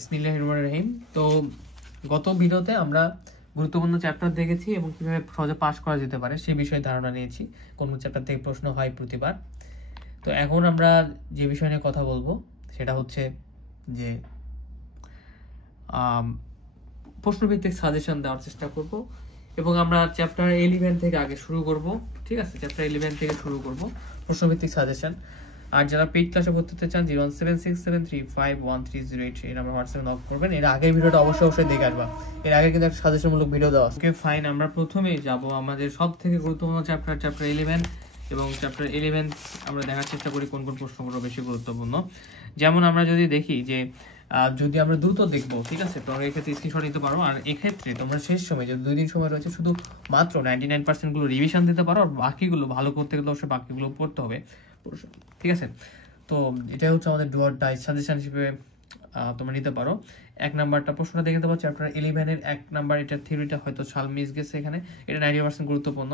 বিসমিল্লাহির রহমানির রহিম। তো গত ভিডিওতে আমরা গুরুত্বপূর্ণ চ্যাপ্টার দেখেছি এবং কিভাবে সহজে পাস করা যেতে পারে সেই বিষয়ে ধারণা নিয়েছি। কোন চ্যাপ্টার থেকে প্রশ্ন হয় প্রতিবার। তো এখন আমরা যে বিষয় নিয়ে কথা বলবো সেটা হচ্ছে যে প্রশ্নভিত্তিক সাজেশন দেওয়ার চেষ্টা করব এবং আমরা চ্যাপ্টার 11 থেকে আগে শুরু করব। ঠিক আছে, চ্যাপ্টার 11 থেকে শুরু করব প্রশ্নভিত্তিক সাজেশন। আর যারা পেইড ক্লাসে ভর্তি হতে চান 01767351308 এই নাম্বার হোয়াটসঅ্যাপে নক করবেন। এর আগের ভিডিওটা অবশ্যই দেখে আসবা। এর আগে কিন্তু একটা সাজেশনমূলক ভিডিও দেওয়া আছে। ওকে ফাইন, আমরা প্রথমেই যাব আমাদের সবথেকে গুরুত্বপূর্ণ চ্যাপ্টার 11 এবং চ্যাপ্টার 11 আমরা দেখার চেষ্টা করি কোন কোন প্রশ্নগুলো বেশি গুরুত্বপূর্ণ। যেমন আমরা যদি দেখি যে যদি আমরা দ্রুত দেখবো, ঠিক আছে, তোমরা এক্ষেত্রে স্ক্রিনশট নিতে পারো। আর এক্ষেত্রে তোমরা শেষ সময় যে 2 দিন সময় রয়েছে শুধু মাত্র 99% গুলো রিভিশন দিতে পারো, আর বাকিগুলো ভালো করতে গেলে অবশ্যই বাকিগুলো পড়তে হবে। ঠিক আছে, তো এটাই হচ্ছে আমাদের ডু অর ডাই সাজেশন হিসেবে তোমরা নিতে পারো। 1 নাম্বারটা প্রশ্নটা দেখে দেবো চ্যাপ্টার 11 এর 1 নাম্বার, এটা থিওরিটা হয়তো সাল মিস গেছে এখানে। এটা 90% গুরুত্বপূর্ণ।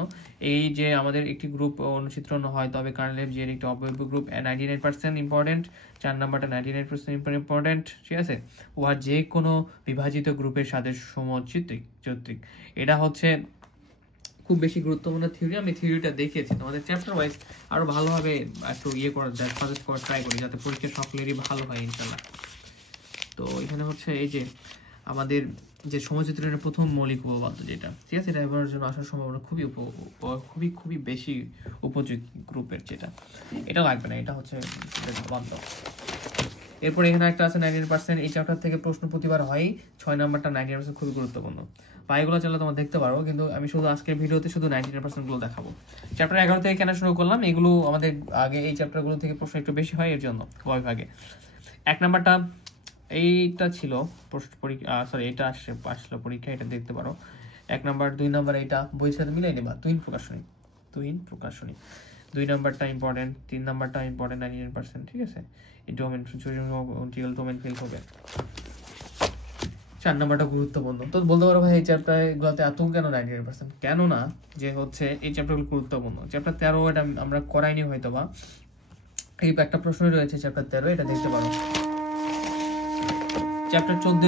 এই যে আমাদের একটি গ্রুপ অনুচিত্রণ হয় তবে কার্নেল যে একটি অবয়ব গ্রুপ 99% ইম্পর্টেন্ট। 4 নাম্বারটা 99% ইম্পর্টেন্ট। ঠিক আছে, উহা যে কোনো বিভাজিত গ্রুপের সাথে সমচিত্রিক। এটা হচ্ছে খুব বেশি গুরুত্বপূর্ণ থিওরি। আমি থিওরিটা দেখিয়েছি তোমাদের চ্যাপ্টার ওয়াইজ আরো ভালোভাবে একটু করার সাজেস্ট করার ট্রাই করি যাতে পরীক্ষা সকলেরই ভালো হয় ইনশাল্লাহ। তো এখানে হচ্ছে এই যে আমাদের যে সমচিত্রণের প্রথম মৌলিক উপপাদ্য যেটা, ঠিক আছে, এটা ব্যবহারের জন্য আসার সম্ভাবনা খুবই বেশি উপযোগী গ্রুপের, যেটা এটা লাগবে না, এটা হচ্ছে বান্ধব। এরপর এখানে একটা আছে 99%। এই চ্যাপ্টার থেকে প্রশ্ন প্রতিবার হয়। 6 নাম্বারটা 99% খুবই গুরুত্বপূর্ণ। এগুলো চাইলে তোমরা দেখতে পারো, কিন্তু আমি শুধু আজকের ভিডিওতে শুধু 99% গুলো দেখাবো। চ্যাপ্টার 11 থেকে কেন শুরু করলাম, এগুলো আমাদের আগে এই চ্যাপ্টারগুলো থেকে প্রশ্ন একটু বেশি হয়, এর জন্য বিভাগে 1 নাম্বারটা এইটা ছিল সরি এটা আসলো পরীক্ষা, এটা দেখতে পারো 1 নাম্বার। 2 নাম্বার এটা বইয়ের সাথে মিলাই নেবা, তুহিন প্রকাশনী। 2 নাম্বারটা ইম্পর্টেন্ট, 3 নাম্বারটা ইম্পর্টেন্ট 99%। ঠিক আছে, এই ডোমেন ডোমেন ফিল হবে। 4 নাম্বারটা গুরুত্বপূর্ণ। তো বলতে পারো ভাই এই চ্যাপ্টার গুলোতে এত কেন 99%? কেন না, যে হচ্ছে এই চ্যাপ্টারগুলো গুরুত্বপূর্ণ। চ্যাপ্টার 13 এটা আমরা করাইনি হয়তো বা, এই একটা প্রশ্নই রয়েছে চ্যাপ্টার 13, এটা দেখতে পারো। চ্যাপ্টার 14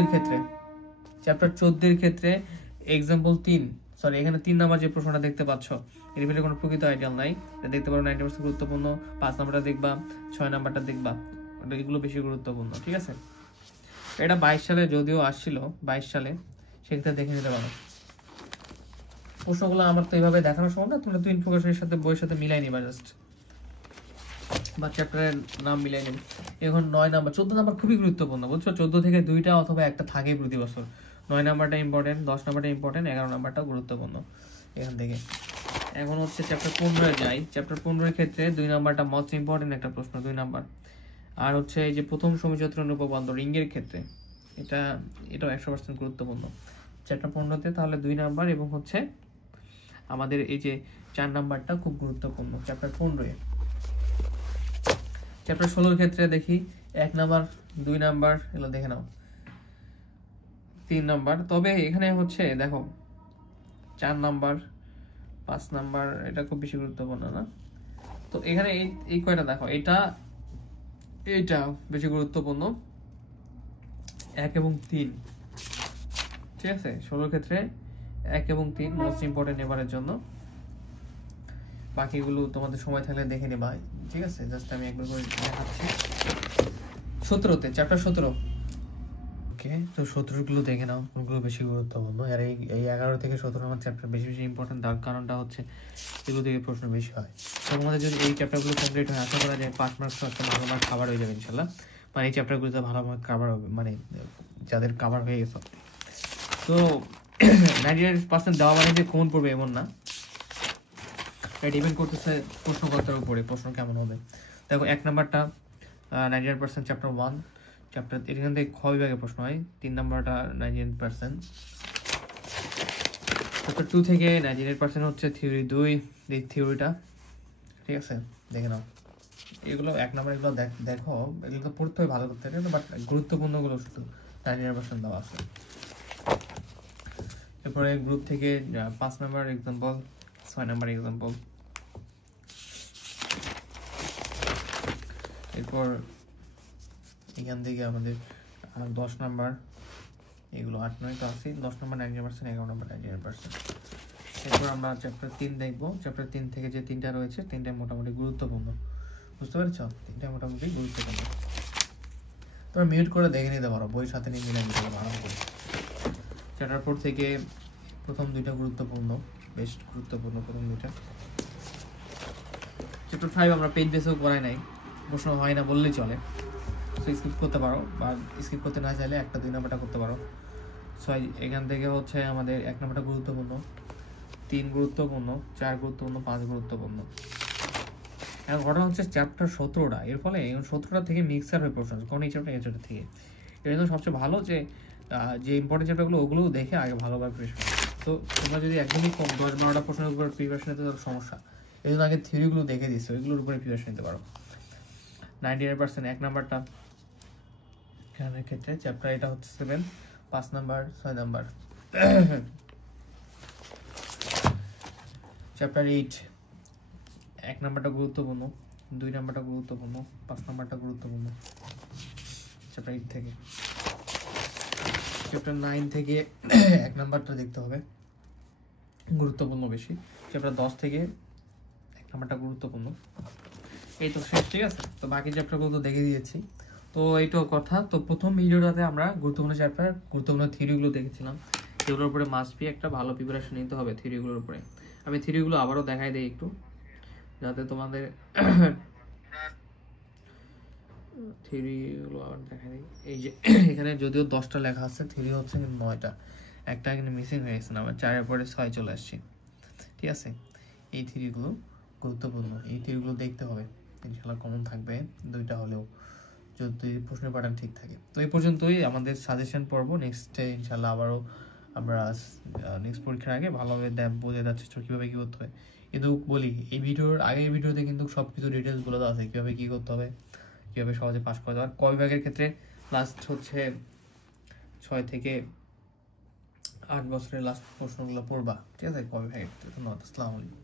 এর ক্ষেত্রে এক্সাম্পল 3, সরি এখানে 3 নাম্বার যে প্রশ্নটা দেখতে পাচ্ছ এর ভিতরে কোনো প্রকৃত আইডিয়াল নাই, এটা দেখতে পারো 90% গুরুত্বপূর্ণ। 5 নাম্বারটা দেখবা, 6 নাম্বারটা দেখবা, এগুলো বেশি গুরুত্বপূর্ণ। ঠিক আছে, এটা 22 সালে যদিও আসছিল, 22 সালে, সেক্ষেত্রে দেখে নিতে পারো। প্রশ্নগুলো আমার তো এইভাবে দেখানো সম্ভব না, তোমরা তুহিন প্রকাশের সাথে বইয়ের সাথে মিলাই নিবা জাস্ট, বা চ্যাপ্টারের নাম মিলাই নেবে। এখন 9 নাম্বার, 14 নাম্বার খুবই গুরুত্বপূর্ণ, বুঝছো? 14 থেকে 2টা অথবা একটা থাকে প্রতি বছর। 9 নাম্বারটা ইম্পর্টেন্ট, 10 নাম্বারটা ইম্পর্টেন্ট, 11 নাম্বারটা গুরুত্বপূর্ণ এখান থেকে। এখন হচ্ছে চ্যাপ্টার 15 যাই। চ্যাপ্টার 15 এর ক্ষেত্রে 2 নাম্বারটা মোস্ট ইম্পর্টেন্ট একটা প্রশ্ন, 2 নাম্বার। আর হচ্ছে এই যে প্রথম সমচিত্রণ উপপাদ্য রিংয়ের ক্ষেত্রে, এটাও 100% গুরুত্বপূর্ণ চ্যাপ্টার 15-তে। তাহলে 2 নাম্বার এবং হচ্ছে আমাদের এই যে 4 নাম্বারটা খুব গুরুত্বপূর্ণ চ্যাপ্টার 15-এ। চ্যাপ্টার 16-এর ক্ষেত্রে দেখি 1 নাম্বার, 2 নাম্বার, এগুলো দেখে নাও, 3 নাম্বার। তবে এখানে হচ্ছে দেখো 4 নাম্বার, 5 নাম্বার, এটা খুব বেশি গুরুত্বপূর্ণ না। তো এখানে এই কয়টা দেখো, এইটা বেশি গুরুত্বপূর্ণ, 1 এবং 3। ঠিক আছে, 16 ক্ষেত্রে 1 এবং 3 মোস্ট ইম্পর্টেন্ট এবারের জন্য। বাকিগুলো তোমাদের সময় থাকলে দেখে নেবা। ঠিক আছে, জাস্ট আমি একবার করে দেখাচ্ছি। 17-তে চ্যাপ্টার 17, ওকে, তো 17 গুলো দেখে নাও কোনগুলো বেশি গুরুত্বপূর্ণ। আর এই 11 থেকে 17 আমার চ্যাপ্টার বেশি ইম্পর্টেন্ট, তার কারণটা হচ্ছে এগুলো থেকে প্রশ্ন বেশি হয়। তো তোমাদের যদি এই চ্যাপ্টারগুলো কমপ্লিট হয়, আশা করা যায় 5 মার্কস একটা ভালো মার্ক কাভার হয়ে যাবে ইনশাল্লাহ। মানে এই চ্যাপ্টারগুলোতে ভালো মার্ক কাভার হবে, মানে যাদের কাভার হয়ে গেছে। তো 99% দেওয়া মানে যে কমন পড়বে এমন না, এটা ডিপেন্ড করতেছে প্রশ্নকর্তার উপরে প্রশ্ন কেমন হবে। দেখো 1 নাম্বারটা 99% চ্যাপ্টার 1, চ্যাপ্টার এখান থেকে খ বিভাগে প্রশ্ন হয়। 3 নাম্বারটা 98%। চ্যাপ্টার 2 থেকে 98% হচ্ছে থিওরি 2, এই থিওরিটা। ঠিক আছে, দেখে নাও এগুলো 1 নাম্বার, এগুলো দেখো, এগুলো তো পড়তে হবে ভালো করতে হবে, বাট গুরুত্বপূর্ণগুলো শুধু 99% দেওয়া আছে। এরপরে গ্রুপ থেকে 5 নাম্বার এক্সাম্পল, 6 নাম্বার এক্সাম্পল। এরপর এখান থেকে আমাদের আর 10 নাম্বার এগুলো 8 9 তো আছে, 10 নাম্বার 99%, 11 নাম্বার 99%। এরপর আমরা চ্যাপ্টার 3 দেখবো। চ্যাপ্টার 3 থেকে যে 3টা রয়েছে 3টা মোটামুটি গুরুত্বপূর্ণ, বুঝতে পেরেছ? 3টা মোটামুটি গুরুত্বপূর্ণ। তোমরা মিউট করে দেখে নিতে পারো, বই সাথে নিয়ে মিলে নিতে পারো আরাম করে। চ্যাপ্টার 4 থেকে প্রথম 2টা গুরুত্বপূর্ণ, বেশ গুরুত্বপূর্ণ প্রথম 2টা। চ্যাপ্টার 5 আমরা পেজ বেসেও করাই নাই, প্রশ্ন হয় না বললেই চলে, সো স্কিপ করতে পারো, বা স্কিপ করতে না চাইলে 1টা 2 নাম্বারটা করতে পারো। সো এখান থেকে হচ্ছে আমাদের 1 নাম্বারটা গুরুত্বপূর্ণ, 3 গুরুত্বপূর্ণ, 4 গুরুত্বপূর্ণ, 5 গুরুত্বপূর্ণ। এখন ঘটনা হচ্ছে চ্যাপ্টার 17টা, এর ফলে 17টা থেকে মিক্সার হয়ে প্রশ্ন আছে, কোন এই চ্যাপ্টার এই চ্যাপ্টার থেকে। এর জন্য সবচেয়ে ভালো যে ইম্পর্টেন্ট চ্যাপ্টারগুলো ওগুলোও দেখে আগে ভালোভাবে প্রিপারেশন। তো তোমরা যদি একদমই কম 10-12টা প্রশ্নের উপর প্রিপারেশন নিতে তাহলে সমস্যা, এই জন্য আগে থিওরিগুলো দেখে দিচ্ছে, ওইগুলোর উপরে প্রিপারেশন নিতে পারো। 99% 1 নাম্বারটা এখানের ক্ষেত্রে চ্যাপ্টার এটা হচ্ছে 7, 5 নাম্বার 6 নাম্বার। চ্যাপ্টার 8 1 নাম্বারটা গুরুত্বপূর্ণ, 2 নাম্বারটা গুরুত্বপূর্ণ, 5 নাম্বারটা গুরুত্বপূর্ণ চ্যাপ্টার 8 থেকে। চ্যাপ্টার 9 থেকে 1 নাম্বারটা দেখতে হবে, গুরুত্বপূর্ণ বেশি। চ্যাপ্টার 10 থেকে 1 নাম্বারটা গুরুত্বপূর্ণ। এই তো শেষ, ঠিক আছে? তো বাকি চ্যাপ্টারগুলো তো দেখে দিয়েছি। তো এইটাও কথা। তো প্রথম ভিডিওটাতে আমরা গুরুত্বপূর্ণ চ্যাপ্টার, গুরুত্বপূর্ণ থিওরিগুলো দেখেছিলাম, যেগুলোর উপরে মাস্ট বি একটা ভালো প্রিপারেশন নিতে হবে থিওরিগুলোর উপরে। আমি থিওরিগুলো আবারও দেখাই দিই একটু, যাতে তোমাদের থিওরিগুলো আবার দেখাই দিই। এই যে এখানে যদিও 10টা লেখা আছে, থিওরি হচ্ছে কিন্তু 9টা, একটা এখানে মিসিং হয়ে গেছে না, আবার 4-এর পরে 6 চলে আসছি, ঠিক আছে? এই থিওরিগুলো গুরুত্বপূর্ণ, এই থিওরিগুলো দেখতে হবে, ইনশাল্লাহ কমন থাকবে 2টা হলেও, যদি প্রশ্নের প্যাটার্ন ঠিক থাকে। তো এই পর্যন্তই আমাদের সাজেশন পর্ব। নেক্সটে ইনশাল্লাহ আবারও আমরা নেক্সট পরীক্ষার আগে ভালোভাবে বোঝে যাচ্ছে কীভাবে কী করতে হয়। কিন্তু বলি, এই ভিডিওর আগের ভিডিওতে কিন্তু সব কিছু ডিটেলস বলে দেওয়া আছে, কীভাবে কী করতে হবে, কীভাবে সহজে পাস করা যাবে। আর ক বিভাগের ক্ষেত্রে লাস্ট হচ্ছে 6 থেকে 8 বছরের লাস্ট প্রশ্নগুলো পড়বা, ঠিক আছে? ক বিভাগের ক্ষেত্রে। ধন্যবাদ, আসসালামু আলাইকুম।